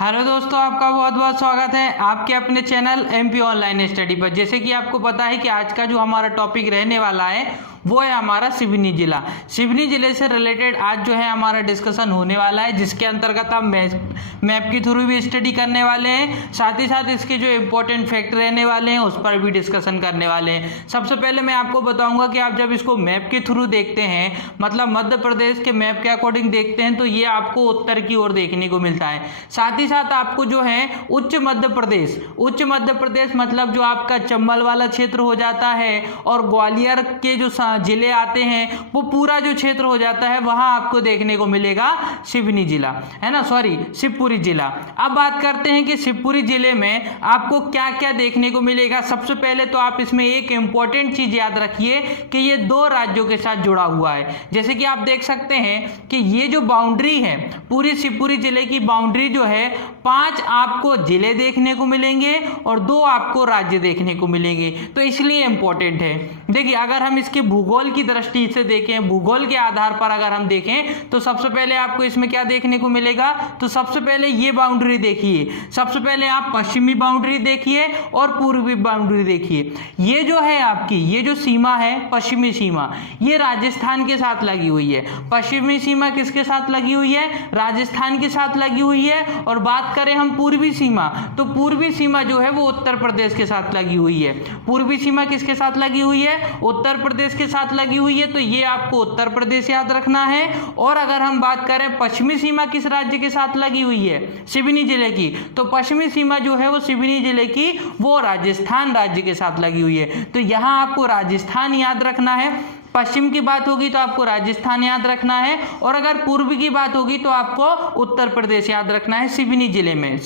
Hello दोस्तों, आपका बहुत बहुत स्वागत है आपके अपने चैनल एमपी ऑनलाइन स्टडी पर। जैसे कि आपको पता है कि आज का जो हमारा टॉपिक रहने वाला है वो है हमारा सिवनी जिला। सिवनी जिले से रिलेटेड आज जो है हमारा डिस्कशन होने वाला है, जिसके अंतर्गत हम मैप के थ्रू भी स्टडी करने वाले हैं, साथ ही साथ इसके जो इम्पोर्टेंट फैक्ट रहने वाले हैं उस पर भी डिस्कशन करने वाले हैं। सबसे पहले मैं आपको बताऊंगा कि आप जब इसको मैप के थ्रू देखते हैं, मतलब मध्य प्रदेश के मैप के अकॉर्डिंग देखते हैं, तो ये आपको उत्तर की ओर देखने को मिलता है। साथ ही साथ आपको जो है उच्च मध्य प्रदेश मतलब जो आपका चंबल वाला क्षेत्र हो जाता है और ग्वालियर के जो जिले आते हैं वो पूरा जो क्षेत्र हो जाता है, वहां आपको देखने को मिलेगा सिवनी जिला, है ना, सॉरी शिवपुरी जिला। अब बात करते हैं कि शिवपुरी जिले में आपको क्या क्या देखने को मिलेगा। सबसे पहले तो आप इसमें एक इंपॉर्टेंट चीज याद रखिए कि ये दो राज्यों के साथ जुड़ा हुआ है। जैसे कि आप देख सकते हैं कि ये जो बाउंड्री है, पूरी शिवपुरी जिले की बाउंड्री जो है, 5 आपको जिले देखने को मिलेंगे और 2 आपको राज्य देखने को मिलेंगे, तो इसलिए इंपॉर्टेंट है। देखिए, अगर हम इसके भूगोल की दृष्टि से देखें, भूगोल के आधार पर अगर हम देखें, तो सबसे पहले आपको इसमें क्या देखने को मिलेगा, तो सबसे पहले ये बाउंड्री देखिए। सबसे पहले आप पश्चिमी बाउंड्री देखिए और पूर्वी बाउंड्री देखिए। ये जो है आपकी, ये जो सीमा है, पश्चिमी सीमा, ये राजस्थान के साथ लगी हुई है। पश्चिमी सीमा किसके साथ लगी हुई है? राजस्थान के साथ लगी हुई है। और बात करें हम पूर्वी सीमा, तो पूर्वी सीमा जो है वो उत्तर प्रदेश के साथ लगी हुई है। पूर्वी सीमा किसके साथ लगी हुई है? उत्तर प्रदेश के साथ लगी हुई है, तो ये आपको उत्तर प्रदेश याद रखना है। और अगर हम बात करें पश्चिमी सीमा किस राज्य के साथ लगी हुई है? सिवनी जिले की। तो पश्चिमी सीमा जो है वो सिवनी जिले की वो राजस्थान राज्य के साथ लगी हुई है, तो यहां आपको राजस्थान याद रखना है। पश्चिम की बात होगी तो आपको राजस्थान याद रखना है, और अगर पूर्व की बात होगी तो आपको उत्तर प्रदेश याद रखना है सिवनी जिले में,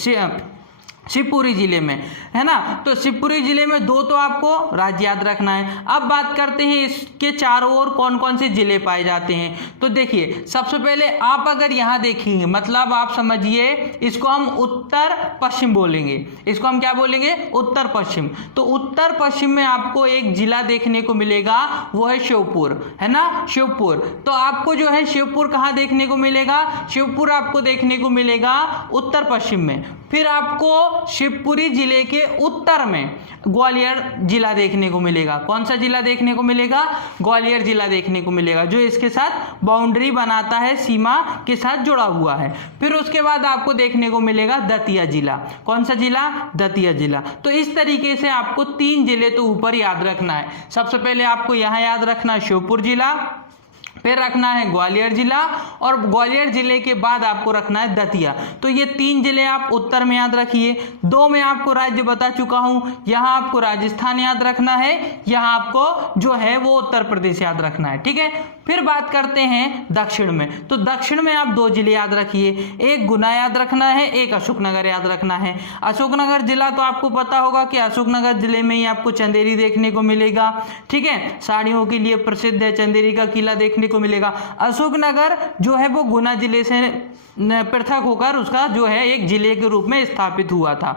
शिवपुरी जिले में, है ना। तो शिवपुरी जिले में 2 तो आपको राज्य याद रखना है। अब बात करते हैं इसके चारों ओर कौन कौन से जिले पाए जाते हैं। तो देखिए, सबसे पहले आप अगर यहाँ देखेंगे, मतलब आप समझिए इसको हम उत्तर पश्चिम बोलेंगे। इसको हम क्या बोलेंगे? उत्तर पश्चिम। तो उत्तर पश्चिम में आपको एक जिला देखने को मिलेगा, वो है शिवपुर, है ना, शिवपुर। तो आपको जो है शिवपुर कहाँ देखने को मिलेगा? शिवपुर आपको देखने को मिलेगा उत्तर पश्चिम में। फिर आपको शिवपुरी जिले के उत्तर में ग्वालियर जिला देखने को मिलेगा। कौन सा जिला देखने को मिलेगा? ग्वालियर जिला देखने को मिलेगा, जो इसके साथ बाउंड्री बनाता है, सीमा के साथ जुड़ा हुआ है। फिर उसके बाद आपको देखने को मिलेगा दतिया जिला। कौन सा जिला? दतिया जिला। तो इस तरीके से आपको 3 जिले तो ऊपर याद रखना है। सबसे पहले आपको यहाँ याद रखना है शिवपुर जिला, फिर रखना है ग्वालियर जिला, और ग्वालियर जिले के बाद आपको रखना है दतिया। तो ये 3 जिले आप उत्तर में याद रखिए। 2 में आपको राज्य बता चुका हूं, यहाँ आपको राजस्थान याद रखना है, यहाँ आपको जो है वो उत्तर प्रदेश याद रखना है, ठीक है। फिर बात करते हैं दक्षिण में। तो दक्षिण में आप 2 जिले याद रखिए, एक गुना याद रखना है, एक अशोकनगर याद रखना है। अशोकनगर जिला तो आपको पता होगा कि अशोकनगर जिले में ही आपको चंदेरी देखने को मिलेगा, ठीक है, साड़ियों के लिए प्रसिद्ध है, चंदेरी का किला देखने को मिलेगा। अशोकनगर जो है वो गुना जिले से पृथक होकर उसका जो है एक जिले के रूप में स्थापित हुआ था।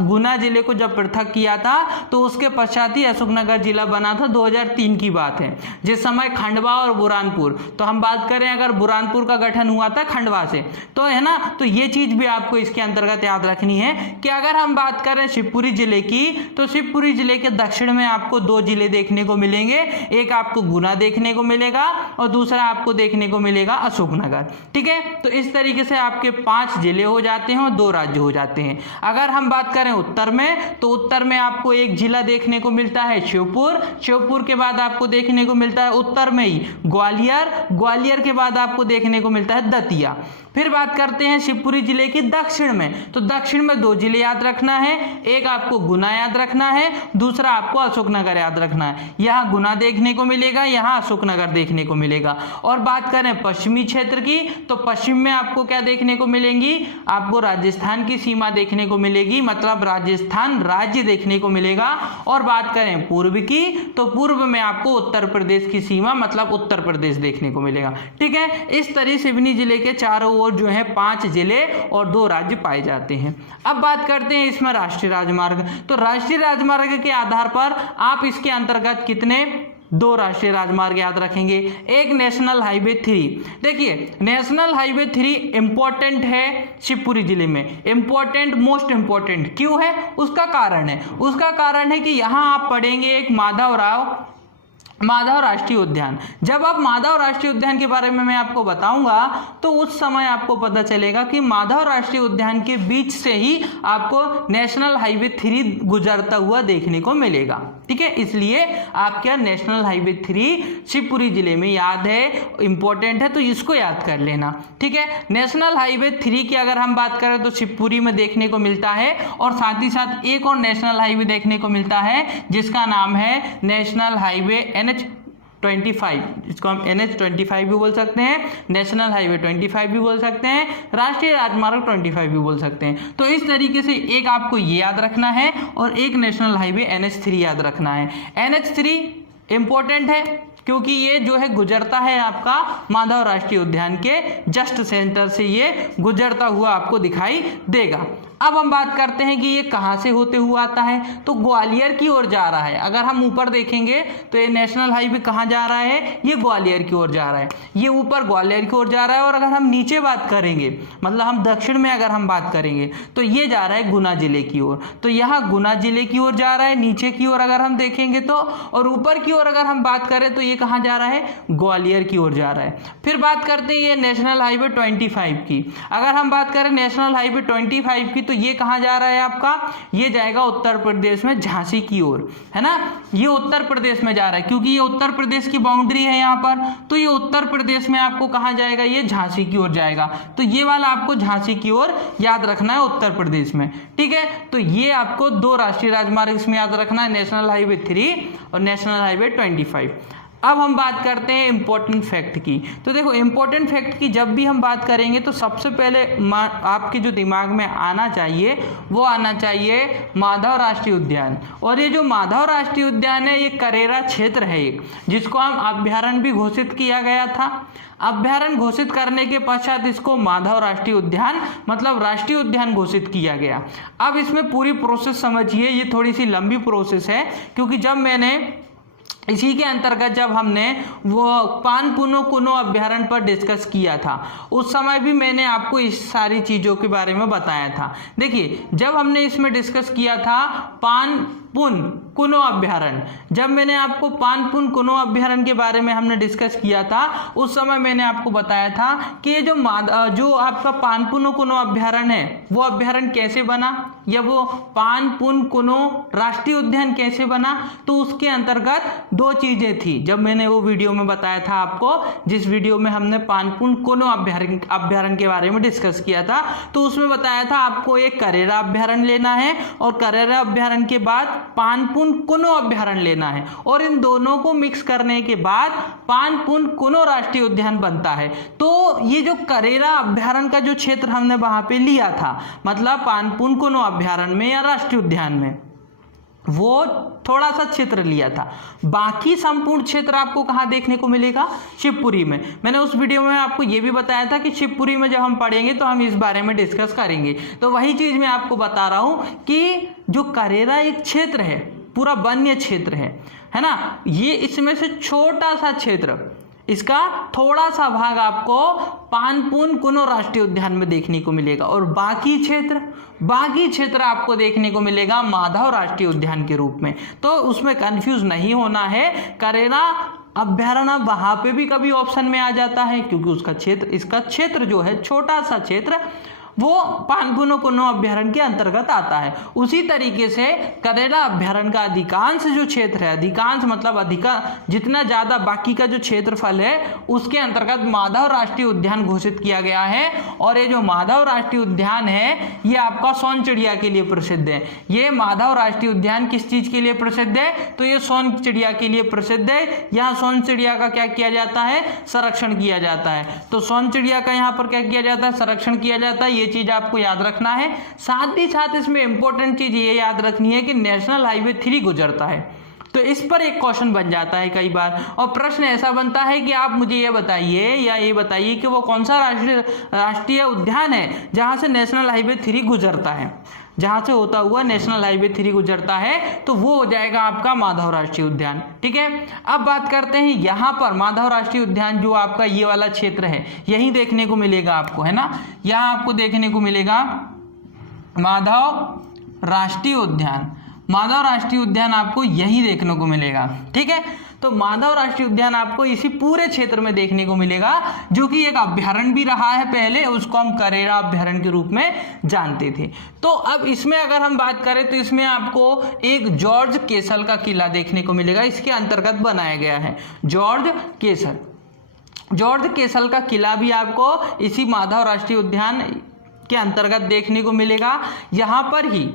गुना जिले को जब पृथक किया था तो उसके पश्चात ही अशोकनगर जिला बना था। 2003 की बात है, जिस समय खंडवा और बुरहानपुर, तो हम बात करें अगर बुरहानपुर का गठन हुआ था खंडवा से, तो है ना, तो ये चीज भी आपको इसके अंतर्गत याद रखनी है कि अगर हम बात करें शिवपुरी जिले की, तो शिवपुरी जिले के दक्षिण में आपको 2 जिले देखने को मिलेंगे, एक आपको गुना देखने को मिलेगा और दूसरा आपको देखने को मिलेगा अशोकनगर, ठीक है। तो इस तरीके से आपके 5 जिले हो जाते हैं और 2 राज्य हो जाते हैं। अगर हम बात करें उत्तर में, तो उत्तर में आपको एक जिला देखने को मिलता है शिवपुर, शिवपुर के बाद आपको देखने को मिलता है उत्तर में ही ग्वालियर, ग्वालियर के बाद आपको देखने को मिलता है दतिया। फिर बात करते हैं शिवपुरी जिले की दक्षिण में। तो दक्षिण में 2 जिले याद रखना है, एक आपको गुना याद रखना है, दूसरा आपको अशोकनगर याद रखना है। यहाँ गुना देखने को मिलेगा, यहाँ अशोकनगर देखने को मिलेगा। और बात करें पश्चिमी क्षेत्र की, तो पश्चिम में आपको क्या देखने को मिलेंगी? आपको राजस्थान की सीमा देखने को मिलेगी, मतलब राजस्थान राज्य देखने को मिलेगा। और बात करें पूर्व की, तो पूर्व में आपको उत्तर प्रदेश की सीमा, मतलब उत्तर प्रदेश देखने को मिलेगा, ठीक है। इस तरह सिवनी जिले के चारों ओर जो है 5 जिले और 2 राज्य पाए जाते हैं। अब बात करते हैं इसमें राष्ट्रीय राजमार्ग। तो राष्ट्रीय राजमार्ग के आधार पर आप इसके अंतर्गत कितने दो राष्ट्रीय राजमार्ग याद रखेंगे, एक नेशनल हाईवे 3। देखिए नेशनल हाईवे 3 इंपॉर्टेंट है शिवपुरी जिले में, इंपॉर्टेंट, मोस्ट इंपॉर्टेंट क्यों है? उसका कारण है कि यहाँ आप पढ़ेंगे एक माधव राष्ट्रीय उद्यान। जब आप माधव राष्ट्रीय उद्यान के बारे में मैं आपको बताऊंगा तो उस समय आपको पता चलेगा कि माधव राष्ट्रीय उद्यान के बीच से ही आपको नेशनल हाईवे 3 गुजरता हुआ देखने को मिलेगा। ठीक है, इसलिए आपके नेशनल हाईवे 3 शिवपुरी जिले में याद है, इंपॉर्टेंट है, तो इसको याद कर लेना। ठीक है, नेशनल हाईवे 3 की अगर हम बात करें तो शिवपुरी में देखने को मिलता है, और साथ ही साथ एक और नेशनल हाईवे देखने को मिलता है जिसका नाम है नेशनल हाईवे NH25, इसको हम NH25 भी बोल सकते हैं, नेशनल हाईवे 25 भी बोल सकते हैं, राष्ट्रीय राजमार्ग 25 भी बोल सकते हैं। तो इस तरीके से एक आपको ये याद रखना है और एक नेशनल हाईवे NH3 याद रखना है। NH3 इंपॉर्टेंट है क्योंकि ये जो है गुजरता है आपका माधव राष्ट्रीय उद्यान के जस्ट सेंटर से, ये गुजरता हुआ आपको दिखाई देगा। अब हम बात करते हैं कि ये कहाँ से होते हुए आता है, तो ग्वालियर की ओर जा रहा है। अगर हम ऊपर देखेंगे तो ये नेशनल हाईवे कहाँ जा रहा है, ये ग्वालियर की ओर जा रहा है, ये ऊपर ग्वालियर की ओर जा रहा है। और अगर हम नीचे बात करेंगे, मतलब हम दक्षिण में अगर हम बात करेंगे तो ये जा रहा है गुना जिले की ओर, तो यहाँ गुना जिले की ओर जा रहा है नीचे की ओर अगर हम देखेंगे तो। और ऊपर की ओर अगर हम बात करें तो ये कहाँ जा रहा है, ग्वालियर की ओर जा रहा है। फिर बात करते हैं ये नेशनल हाईवे 25 की। अगर हम बात करें नेशनल हाईवे 25 की तो ये कहां जा रहा है आपका, ये जाएगा उत्तर प्रदेश में झांसी की ओर, है ना, ये उत्तर प्रदेश में जा रहा है क्योंकि ये उत्तर प्रदेश की बाउंड्री है यहाँ पर। तो ये उत्तर प्रदेश में आपको कहां जाएगा, ये झांसी की ओर जाएगा। तो ये वाला आपको झांसी की ओर याद रखना है उत्तर प्रदेश में। ठीक है, तो ये आपको दो राष्ट्रीय राजमार्ग इसमें याद रखना है, नेशनल हाईवे 3 और नेशनल हाईवे 25। अब हम बात करते हैं इम्पोर्टेंट फैक्ट की। तो देखो इम्पोर्टेंट फैक्ट की जब भी हम बात करेंगे तो सबसे पहले आपके जो दिमाग में आना चाहिए वो आना चाहिए माधव राष्ट्रीय उद्यान। और ये जो माधव राष्ट्रीय उद्यान है ये करेरा क्षेत्र है एक, जिसको हम अभ्यारण्य भी घोषित किया गया था। अभ्यारण्य घोषित करने के पश्चात इसको माधव राष्ट्रीय उद्यान मतलब राष्ट्रीय उद्यान घोषित किया गया। अब इसमें पूरी प्रोसेस समझिए, ये थोड़ी सी लंबी प्रोसेस है क्योंकि जब मैंने इसी के अंतर्गत जब हमने वो पानपुनो कुनो अभ्यारण्य पर डिस्कस किया था उस समय भी मैंने आपको इस सारी चीज़ों के बारे में बताया था। देखिए जब हमने इसमें डिस्कस किया था पानपुन कुनो अभ्यारण्य, जब मैंने आपको पानपुन कुनो अभ्यारण्य के बारे में हमने डिस्कस किया था उस समय मैंने आपको बताया था कि ये जो आपका पानपुनो कुनो अभ्यारण्य है वो अभ्यारण्य कैसे बना या वो पानपुन कुनो राष्ट्रीय उद्यान कैसे बना। तो उसके अंतर्गत दो चीजें थी जब मैंने वो वीडियो में बताया था आपको, जिस वीडियो में हमने पानपुन कुनो अभ्यारण्य के बारे में डिस्कस किया था। तो उसमें बताया था आपको एक करेरा अभ्यारण्य लेना है और करेरा अभ्यारण्य के बाद पानपुन कुनो अभ्यारण्य लेना है और इन दोनों को मिक्स करने के बाद पानपुन कुनो राष्ट्रीय उद्यान बनता है। तो ये जो करेरा अभ्यारण्य का जो क्षेत्र हमने वहां पे लिया था मतलब पानपुन कुनो अभ्यारण्य में या राष्ट्रीय उद्यान में, वो थोड़ा सा क्षेत्र लिया था। बाकी संपूर्ण क्षेत्र आपको कहाँ देखने को मिलेगा, शिवपुरी में। मैंने उस वीडियो में आपको ये भी बताया था कि शिवपुरी में जब हम पढ़ेंगे तो हम इस बारे में डिस्कस करेंगे। तो वही चीज मैं आपको बता रहा हूँ कि जो करेरा एक क्षेत्र है पूरा वन्य क्षेत्र है ना, ये इसमें से छोटा सा क्षेत्र, इसका थोड़ा सा भाग आपको पानपुन कुनो राष्ट्रीय उद्यान में देखने को मिलेगा और बाकी क्षेत्र आपको देखने को मिलेगा माधव राष्ट्रीय उद्यान के रूप में। तो उसमें कंफ्यूज नहीं होना है। करेरा अभ्यारण्य वहां पे भी कभी ऑप्शन में आ जाता है क्योंकि इसका क्षेत्र जो है छोटा सा क्षेत्र वो पानपुनो कुनो अभ्यारण्य के अंतर्गत आता है। उसी तरीके से करेरा अभ्यारण्य का अधिकांश जो क्षेत्र है, अधिकांश मतलब जितना ज्यादा बाकी का जो क्षेत्रफल है उसके अंतर्गत माधव राष्ट्रीय उद्यान घोषित किया गया है। और ये जो माधव राष्ट्रीय उद्यान है ये आपका सोन चिड़िया के लिए प्रसिद्ध है। ये माधव राष्ट्रीय उद्यान किस चीज के लिए प्रसिद्ध है, तो ये सोन चिड़िया के लिए प्रसिद्ध है। यहाँ सोन चिड़िया का क्या किया जाता है, संरक्षण किया जाता है। तो सोन चिड़िया का यहाँ पर क्या किया जाता है, संरक्षण किया जाता है। ये चीज आपको याद रखना है। साथ ही साथ इसमें इंपॉर्टेंट चीज ये याद रखनी है कि नेशनल हाईवे 3 गुजरता है। तो इस पर एक क्वेश्चन बन जाता है कई बार, और प्रश्न ऐसा बनता है कि आप मुझे ये बताइए या ये बताइए कि वो कौन सा राष्ट्रीय उद्यान है जहाँ से नेशनल हाईवे 3 गुजरता है, जहाँ से होता हुआ नेशनल हाईवे 3 गुजरता है, तो वो हो जाएगा आपका माधव राष्ट्रीय उद्यान। ठीक है, अब बात करते हैं यहाँ पर माधव राष्ट्रीय उद्यान जो आपका ये वाला क्षेत्र है यही देखने को मिलेगा आपको, है ना। यहाँ आपको देखने को मिलेगा माधव राष्ट्रीय उद्यान, माधव राष्ट्रीय उद्यान आपको यही देखने को मिलेगा। ठीक है, तो माधव राष्ट्रीय उद्यान आपको इसी पूरे क्षेत्र में देखने को मिलेगा, जो कि एक अभ्यारण्य भी रहा है पहले, उसको हम करेरा अभ्यारण्य के रूप में जानते थे। तो अब इसमें अगर हम बात करें तो इसमें आपको एक जॉर्ज केसल का किला देखने को मिलेगा, इसके अंतर्गत बनाया गया है जॉर्ज केसल का किला भी आपको इसी माधव राष्ट्रीय उद्यान के अंतर्गत देखने को मिलेगा। यहाँ पर ही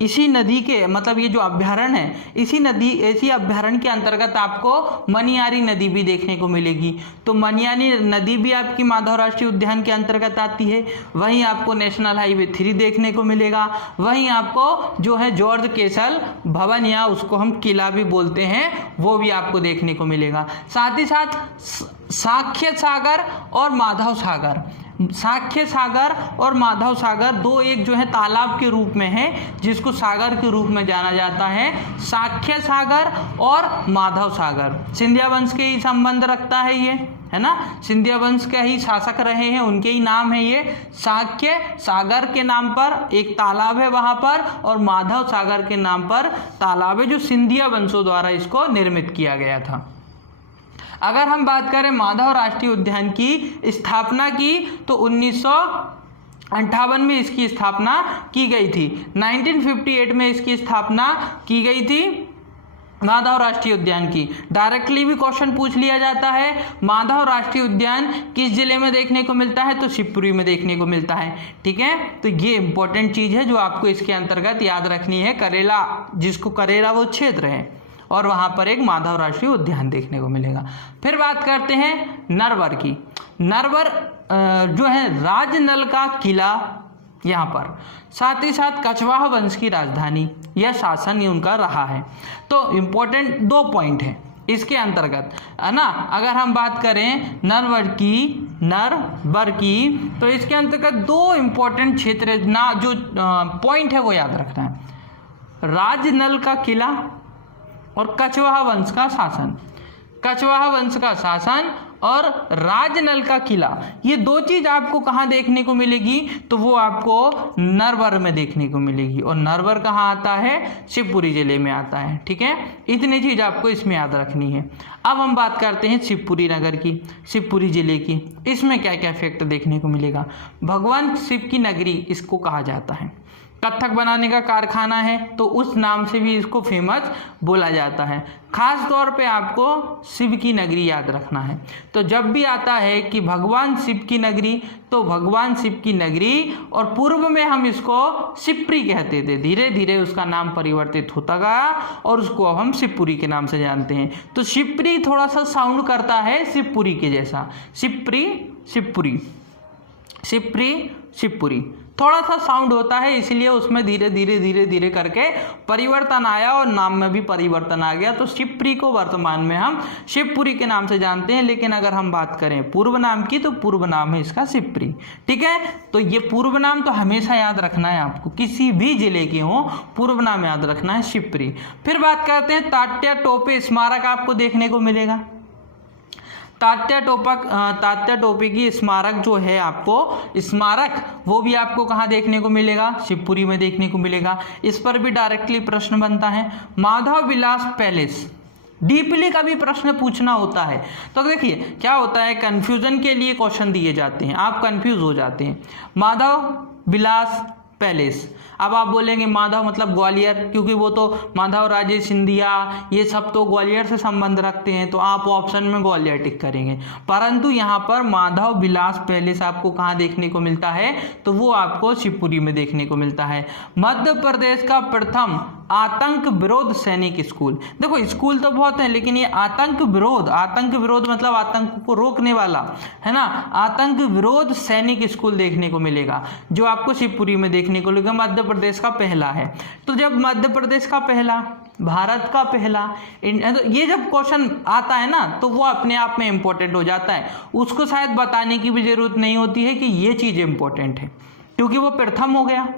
इसी नदी के मतलब ये जो अभ्यारण्य है इसी अभ्यारण्य के अंतर्गत आपको मनियारी नदी भी देखने को मिलेगी। तो मनियारी नदी भी आपकी माधव राष्ट्रीय उद्यान के अंतर्गत आती है। वहीं आपको नेशनल हाईवे 3 देखने को मिलेगा। वहीं आपको जो है जॉर्ज केसल भवन या उसको हम किला भी बोलते हैं वो भी आपको देखने को मिलेगा। साथ ही साथ साख्य सागर और माधव सागर, साख्य सागर और माधव सागर दो एक जो है तालाब के रूप में है जिसको सागर के रूप में जाना जाता है। साख्य सागर और माधव सागर सिंधिया वंश के ही संबंध रखता है ये, है ना। सिंधिया वंश के ही शासक रहे हैं, उनके ही नाम है ये। साख्य सागर के नाम पर एक तालाब है वहां पर, और माधव सागर के नाम पर तालाब है जो सिंधिया वंशों द्वारा इसको निर्मित किया गया था। अगर हम बात करें माधव राष्ट्रीय उद्यान की स्थापना की तो 1958 में इसकी स्थापना की गई थी। 1958 में इसकी स्थापना की गई थी माधव राष्ट्रीय उद्यान की। डायरेक्टली भी क्वेश्चन पूछ लिया जाता है माधव राष्ट्रीय उद्यान किस जिले में देखने को मिलता है, तो शिवपुरी में देखने को मिलता है। ठीक है, तो ये इंपॉर्टेंट चीज है जो आपको इसके अंतर्गत याद रखनी है। करेला, जिसको करेरा वो क्षेत्र है और वहां पर एक माधव राष्ट्रीय उद्यान देखने को मिलेगा। फिर बात करते हैं नरवर की। नरवर जो है राजनल का किला यहाँ पर, साथ ही साथ कछवाहा वंश की राजधानी या शासन ही उनका रहा है। तो इम्पोर्टेंट 2 पॉइंट है इसके अंतर्गत, है ना। अगर हम बात करें नरवर की तो इसके अंतर्गत 2 इम्पोर्टेंट क्षेत्र ना जो पॉइंट है वो याद रखना है, राजनल का किला और कछवाहा वंश का शासन। कछवाहा वंश का शासन और राजनल का किला, ये 2 चीज आपको कहाँ देखने को मिलेगी, तो वो आपको नरवर में देखने को मिलेगी। और नरवर कहाँ आता है, शिवपुरी जिले में आता है। ठीक है, इतनी चीज आपको इसमें याद रखनी है। अब हम बात करते हैं शिवपुरी नगर की, शिवपुरी जिले की। इसमें क्या क्या फैक्ट देखने को मिलेगा। भगवान शिव की नगरी इसको कहा जाता है। कत्थक बनाने का कारखाना है तो उस नाम से भी इसको फेमस बोला जाता है। खास तौर पे आपको शिव की नगरी याद रखना है। तो जब भी आता है कि भगवान शिव की नगरी, तो भगवान शिव की नगरी, और पूर्व में हम इसको शिवपुरी कहते थे। धीरे धीरे उसका नाम परिवर्तित होता गया और उसको अब हम शिवपुरी के नाम से जानते हैं। तो शिवपुरी थोड़ा सा साउंड करता है शिवपुरी के जैसा, शिवपुरी शिवपुरी, शिवपुरी शिवपुरी थोड़ा सा साउंड होता है, इसलिए उसमें धीरे धीरे करके परिवर्तन आया और नाम में भी परिवर्तन आ गया। तो शिवपुरी को वर्तमान में हम शिवपुरी के नाम से जानते हैं। लेकिन अगर हम बात करें पूर्व नाम की तो पूर्व नाम है इसका शिवपुरी। ठीक है, तो ये पूर्व नाम तो हमेशा याद रखना है आपको, किसी भी जिले के हो पूर्व नाम याद रखना है शिवपुरी। फिर बात करते हैं तात्या टोपे स्मारक आपको देखने को मिलेगा। तात्या टोपे की स्मारक जो है आपको स्मारक, वो भी आपको कहाँ देखने को मिलेगा, शिवपुरी में देखने को मिलेगा। इस पर भी डायरेक्टली प्रश्न बनता है। माधव विलास पैलेस, डीपली का भी प्रश्न पूछना होता है। तो देखिए क्या होता है, कंफ्यूजन के लिए क्वेश्चन दिए जाते हैं, आप कंफ्यूज हो जाते हैं। माधव विलास पैलेस, अब आप बोलेंगे माधव मतलब ग्वालियर, क्योंकि वो तो माधव राजे सिंधिया ये सब तो ग्वालियर से संबंध रखते हैं, तो आप ऑप्शन में ग्वालियर टिक करेंगे। परंतु यहाँ पर माधव विलास पैलेस आपको कहाँ देखने को मिलता है, तो वो आपको शिवपुरी में देखने को मिलता है। मध्य प्रदेश का प्रथम आतंक विरोध सैनिक स्कूल, देखो स्कूल तो बहुत है लेकिन ये आतंक विरोध मतलब आतंक को रोकने वाला, है ना। आतंक विरोध सैनिक स्कूल देखने को मिलेगा जो आपको शिवपुरी में देखने को मिलेगा। मध्य प्रदेश का पहला है। तो जब मध्य प्रदेश का पहला भारत का पहला तो ये जब क्वेश्चन आता है ना तो वो अपने आप में इम्पोर्टेंट हो जाता है, उसको शायद बताने की भी जरूरत नहीं होती है कि ये चीज़ इम्पोर्टेंट है, क्योंकि वो प्रथम हो गया,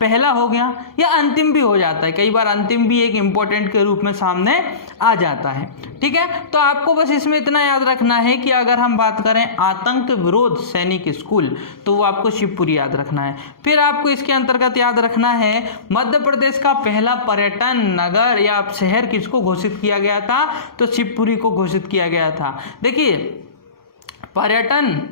पहला हो गया, या अंतिम भी हो जाता है, कई बार अंतिम भी एक इम्पोर्टेंट के रूप में सामने आ जाता है। ठीक है, तो आपको बस इसमें इतना याद रखना है कि अगर हम बात करें आतंक विरोध सैनिक स्कूल तो वो आपको शिवपुरी याद रखना है। फिर आपको इसके अंतर्गत याद रखना है मध्य प्रदेश का पहला पर्यटन नगर या शहर किसको घोषित किया गया था, तो शिवपुरी को घोषित किया गया था। देखिए, पर्यटन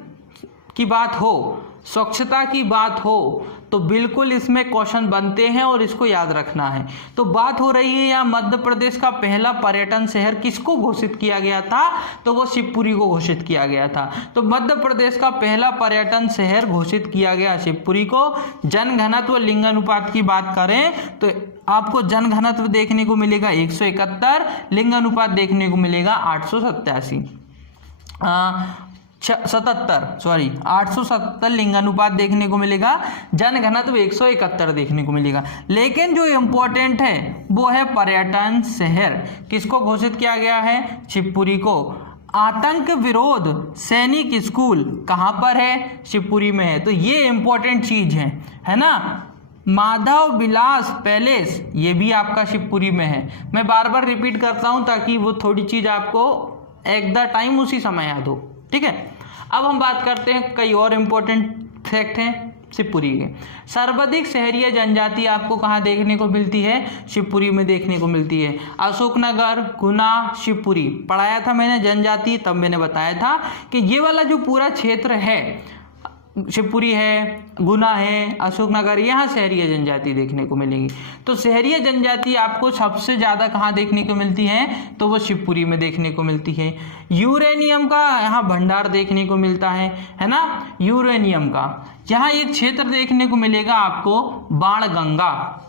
की बात हो, स्वच्छता की बात हो तो बिल्कुल इसमें क्वेश्चन बनते हैं और इसको याद रखना है। तो बात हो रही है यहाँ मध्य प्रदेश का पहला पर्यटन शहर किसको घोषित किया गया था, तो वो शिवपुरी को घोषित किया गया था। तो मध्य प्रदेश का पहला पर्यटन शहर घोषित किया गया शिवपुरी को। जनघनत्व लिंगानुपात की बात करें तो आपको जनघनत्व देखने को मिलेगा 171, लिंगानुपात देखने को मिलेगा 877 लिंगानुपात देखने को मिलेगा, जनघनत्व 171 देखने को मिलेगा। लेकिन जो इम्पोर्टेंट है वो है पर्यटन शहर किसको घोषित किया गया है, शिवपुरी को। आतंक विरोध सैनिक स्कूल कहाँ पर है, शिवपुरी में है। तो ये इम्पोर्टेंट चीज है ना। माधव विलास पैलेस ये भी आपका शिवपुरी में है। मैं बार बार रिपीट करता हूँ ताकि वो थोड़ी चीज आपको एट द टाइम उसी समय याद हो। ठीक है, अब हम बात करते हैं कई और इम्पोर्टेंट फैक्ट हैं शिवपुरी के। सर्वाधिक शहरीय जनजाति आपको कहाँ देखने को मिलती है, शिवपुरी में देखने को मिलती है। अशोकनगर, गुना, शिवपुरी पढ़ाया था मैंने जनजाति, तब मैंने बताया था कि ये वाला जो पूरा क्षेत्र है, शिवपुरी है, गुना है, अशोकनगर, यहाँ शहरीय जनजाति देखने को मिलेगी। तो शहरीय जनजाति आपको सबसे ज़्यादा कहाँ देखने को मिलती है, तो वो शिवपुरी में देखने को मिलती है। यूरेनियम का यहाँ भंडार देखने को मिलता है ना। यूरेनियम का यहाँ एक क्षेत्र देखने को मिलेगा आपको, बाणगंगा,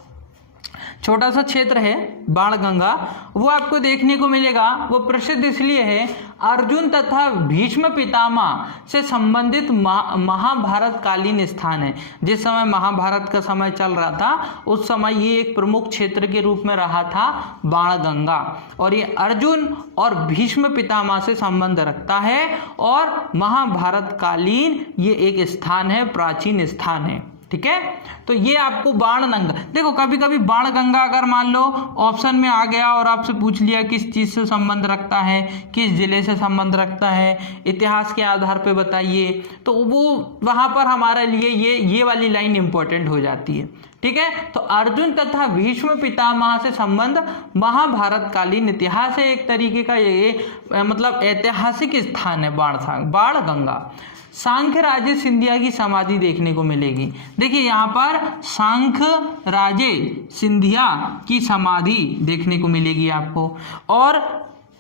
छोटा सा क्षेत्र है बाणगंगा, वो आपको देखने को मिलेगा। वो प्रसिद्ध इसलिए है, अर्जुन तथा भीष्म पितामह से संबंधित महाभारत कालीन स्थान है। जिस समय महाभारत का समय चल रहा था उस समय ये एक प्रमुख क्षेत्र के रूप में रहा था बाणगंगा, और ये अर्जुन और भीष्म पितामह से संबंध रखता है और महाभारत कालीन ये एक स्थान है, प्राचीन स्थान है। ठीक है, तो ये आपको बाणगंगा, देखो कभी कभी बाणगंगा अगर मान लो ऑप्शन में आ गया और आपसे पूछ लिया किस चीज से संबंध रखता है, किस जिले से संबंध रखता है, इतिहास के आधार पे बताइए, तो वो वहां पर हमारे लिए ये वाली लाइन इंपॉर्टेंट हो जाती है। ठीक है, तो अर्जुन तथा भीष्म पितामह से संबंध महाभारत कालीन इतिहास है, एक तरीके का ये मतलब ऐतिहासिक स्थान है बाणगंगा। सांख्य राजे सिंधिया की समाधि देखने को मिलेगी। देखिए यहाँ पर सांख्य राजे सिंधिया की समाधि देखने को मिलेगी आपको। और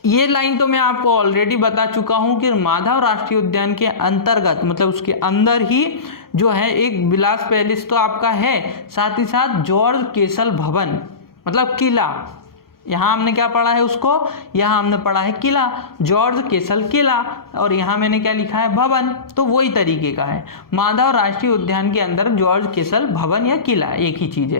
ये लाइन तो मैं आपको ऑलरेडी बता चुका हूँ कि माधव राष्ट्रीय उद्यान के अंतर्गत मतलब उसके अंदर ही जो है एक विलास पैलेस तो आपका है, साथ ही साथ जॉर्ज केसल भवन मतलब किला, यहाँ हमने क्या पढ़ा है उसको, यहाँ हमने पढ़ा है किला, जॉर्ज केसल किला, और यहाँ मैंने क्या लिखा है भवन, तो वही तरीके का है। माधव राष्ट्रीय उद्यान के अंदर जॉर्ज केसल भवन या किला एक ही चीज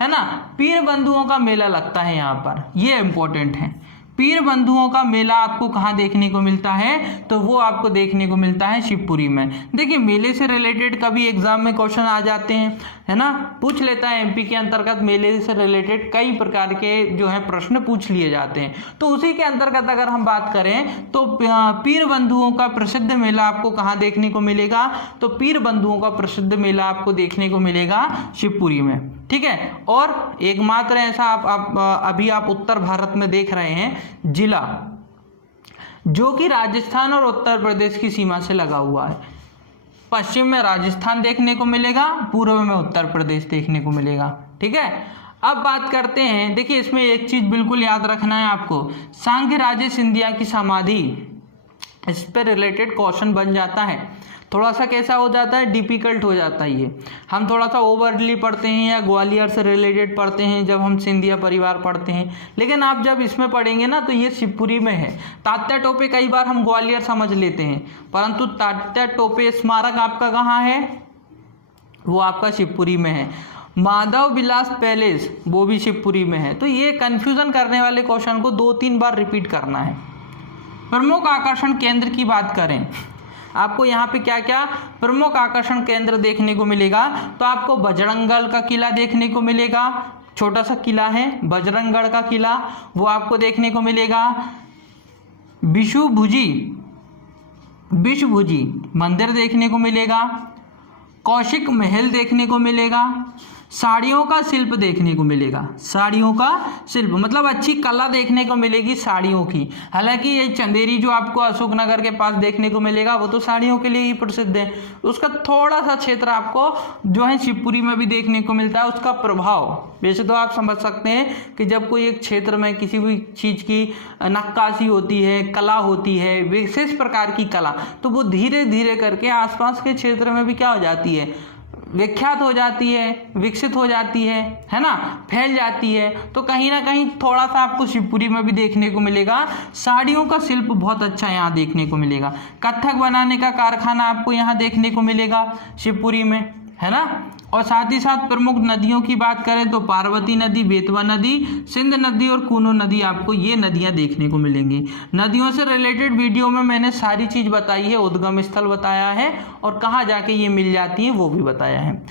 है ना। पीर बंधुओं का मेला लगता है यहाँ पर, ये इंपॉर्टेंट है। पीर बंधुओं का मेला आपको कहाँ देखने को मिलता है, तो वो आपको देखने को मिलता है शिवपुरी में। देखिए मेले से रिलेटेड कभी एग्जाम में क्वेश्चन आ जाते हैं, है ना, पूछ लेता है एमपी के अंतर्गत मेले से रिलेटेड कई प्रकार के जो है प्रश्न पूछ लिए जाते हैं। तो उसी के अंतर्गत अगर हम बात करें तो पीर बंधुओं का प्रसिद्ध मेला आपको कहाँ देखने को मिलेगा, तो पीर बंधुओं का प्रसिद्ध मेला आपको देखने को मिलेगा शिवपुरी में। ठीक है, और एकमात्र ऐसा अभी आप उत्तर भारत में देख रहे हैं जिला जो कि राजस्थान और उत्तर प्रदेश की सीमा से लगा हुआ है। पश्चिम में राजस्थान देखने को मिलेगा, पूर्व में उत्तर प्रदेश देखने को मिलेगा। ठीक है, अब बात करते हैं, देखिए इसमें एक चीज बिल्कुल याद रखना है आपको, सांख्य राजे सिंधिया की समाधि, इस पर रिलेटेड क्वेश्चन बन जाता है। थोड़ा सा कैसा हो जाता है, डिफिकल्ट हो जाता है ये, हम थोड़ा सा ओवरली पढ़ते हैं या ग्वालियर से रिलेटेड पढ़ते हैं जब हम सिंधिया परिवार पढ़ते हैं, लेकिन आप जब इसमें पढ़ेंगे ना तो ये शिवपुरी में है। तात्या टोपे कई बार हम ग्वालियर समझ लेते हैं, परंतु तात्या टोपे स्मारक आपका कहाँ है, वो आपका शिवपुरी में है। माधव विलास पैलेस वो भी शिवपुरी में है। तो ये कंफ्यूजन करने वाले क्वेश्चन को 2-3 बार रिपीट करना है। प्रमुख आकर्षण केंद्र की बात करें, आपको यहाँ पे क्या क्या प्रमुख आकर्षण केंद्र देखने को मिलेगा, तो आपको बजरंगगढ़ का किला देखने को मिलेगा, छोटा सा किला है बजरंगगढ़ का किला, वो आपको देखने को मिलेगा। विश्वभुजी मंदिर देखने को मिलेगा, कौशिक महल देखने को मिलेगा, साड़ियों का शिल्प देखने को मिलेगा। साड़ियों का शिल्प मतलब अच्छी कला देखने को मिलेगी साड़ियों की। हालांकि ये चंदेरी जो आपको अशोकनगर के पास देखने को मिलेगा वो तो साड़ियों के लिए ही प्रसिद्ध है। उसका थोड़ा सा क्षेत्र आपको जो है शिवपुरी में भी देखने को मिलता है। उसका प्रभाव वैसे तो आप समझ सकते हैं कि जब कोई एक क्षेत्र में किसी भी चीज़ की नक्काशी होती है, कला होती है, विशेष प्रकार की कला, तो वो धीरे धीरे करके आसपास के क्षेत्र में भी क्या हो जाती है, विख्यात हो जाती है, विकसित हो जाती है ना, फैल जाती है। तो कहीं ना कहीं थोड़ा सा आपको शिवपुरी में भी देखने को मिलेगा। साड़ियों का शिल्प बहुत अच्छा यहाँ देखने को मिलेगा। कथक बनाने का कारखाना आपको यहाँ देखने को मिलेगा शिवपुरी में, है ना। और साथ ही साथ प्रमुख नदियों की बात करें तो पार्वती नदी, बेतवा नदी, सिंध नदी और कूनो नदी, आपको ये नदियाँ देखने को मिलेंगी। नदियों से रिलेटेड वीडियो में मैंने सारी चीज़ बताई है, उद्गम स्थल बताया है और कहाँ जाके ये मिल जाती है वो भी बताया है।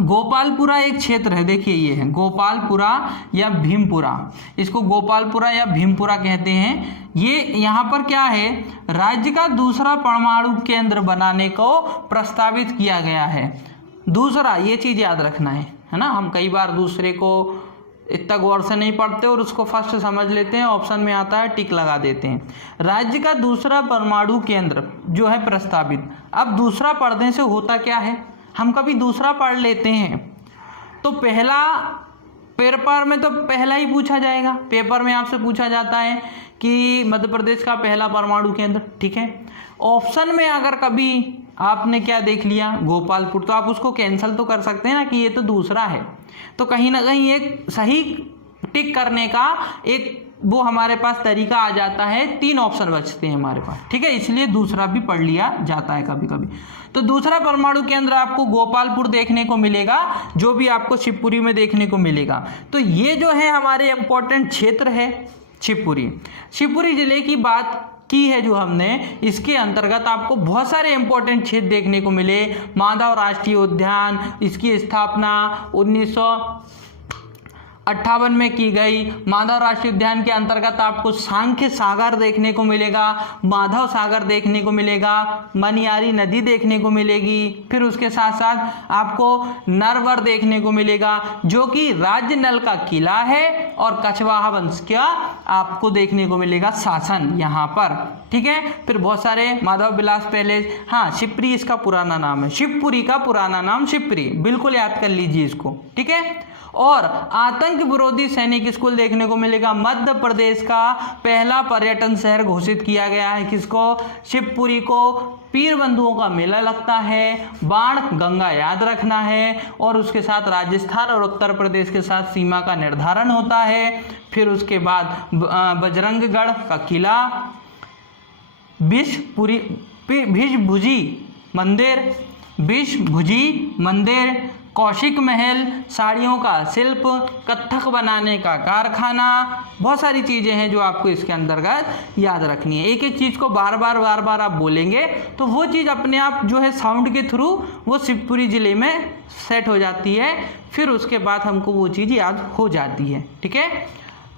गोपालपुरा एक क्षेत्र है, देखिए ये है गोपालपुरा या भीमपुरा, इसको गोपालपुरा या भीमपुरा कहते हैं। ये यहाँ पर क्या है, राज्य का दूसरा परमाणु केंद्र बनाने को प्रस्तावित किया गया है। दूसरा, ये चीज़ याद रखना है ना। हम कई बार दूसरे को इतना गौर से नहीं पढ़ते और उसको फर्स्ट समझ लेते हैं, ऑप्शन में आता है टिक लगा देते हैं। राज्य का दूसरा परमाणु केंद्र जो है प्रस्तावित। अब दूसरा पढ़ने से होता क्या है, हम कभी दूसरा पढ़ लेते हैं तो पहला पेपर में तो पहला ही पूछा जाएगा। पेपर में आपसे पूछा जाता है कि मध्य प्रदेश का पहला परमाणु केंद्र, ठीक है। ऑप्शन में अगर कभी आपने क्या देख लिया गोपालपुर, तो आप उसको कैंसिल तो कर सकते हैं ना कि ये तो दूसरा है। तो कहीं ना कहीं एक सही टिक करने का एक वो हमारे पास तरीका आ जाता है, 3 ऑप्शन बचते हैं हमारे पास, ठीक है। इसलिए दूसरा भी पढ़ लिया जाता है कभी कभी। तो दूसरा परमाणु केंद्र आपको गोपालपुर देखने को मिलेगा, जो भी आपको शिवपुरी में देखने को मिलेगा। तो ये जो है हमारे इंपॉर्टेंट क्षेत्र है शिवपुरी जिले की बात की है जो हमने, इसके अंतर्गत आपको बहुत सारे इंपॉर्टेंट क्षेत्र देखने को मिले। माधव राष्ट्रीय उद्यान, इसकी स्थापना 1958 में की गई। माधव राष्ट्रीय उद्यान के अंतर्गत आपको सांख्य सागर देखने को मिलेगा, माधव सागर देखने को मिलेगा, मनियारी नदी देखने को मिलेगी। फिर उसके साथ साथ आपको नरवर देखने को मिलेगा जो कि राज्य नल का किला है, और कछवाहा वंश का आपको देखने को मिलेगा शासन यहाँ पर, ठीक है। फिर बहुत सारे माधव विलास पैलेस, हाँ शिवपुरी इसका पुराना नाम है, शिवपुरी का पुराना नाम शिवपुरी, बिल्कुल याद कर लीजिए इसको, ठीक है। और आतंक विरोधी सैनिक स्कूल देखने को मिलेगा। मध्य प्रदेश का पहला पर्यटन शहर घोषित किया गया है किसको, शिवपुरी को। पीर बंधुओं का मेला लगता है, बाण गंगा याद रखना है, और उसके साथ राजस्थान और उत्तर प्रदेश के साथ सीमा का निर्धारण होता है। फिर उसके बाद बजरंगगढ़ का किला, विश्वभुजी मंदिर, कौशिक महल, साड़ियों का शिल्प, कथक बनाने का कारखाना, बहुत सारी चीज़ें हैं जो आपको इसके अंतर्गत याद रखनी है। एक एक चीज़ को बार बार आप बोलेंगे तो वो चीज़ अपने आप जो है साउंड के थ्रू वो शिवपुरी ज़िले में सेट हो जाती है। फिर उसके बाद हमको वो चीज़ याद हो जाती है, ठीक है।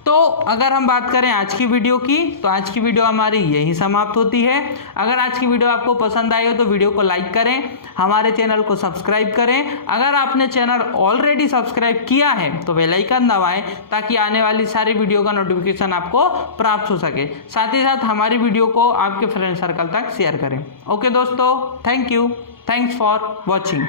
तो अगर हम बात करें आज की वीडियो की, तो आज की वीडियो हमारी यही समाप्त होती है। अगर आज की वीडियो आपको पसंद आई हो तो वीडियो को लाइक करें, हमारे चैनल को सब्सक्राइब करें। अगर आपने चैनल ऑलरेडी सब्सक्राइब किया है तो बेल आइकन दबाएं ताकि आने वाली सारी वीडियो का नोटिफिकेशन आपको प्राप्त हो सके। साथ ही साथ हमारी वीडियो को आपके फ्रेंड सर्कल तक शेयर करें। ओके दोस्तों, thank you, thanks for watching.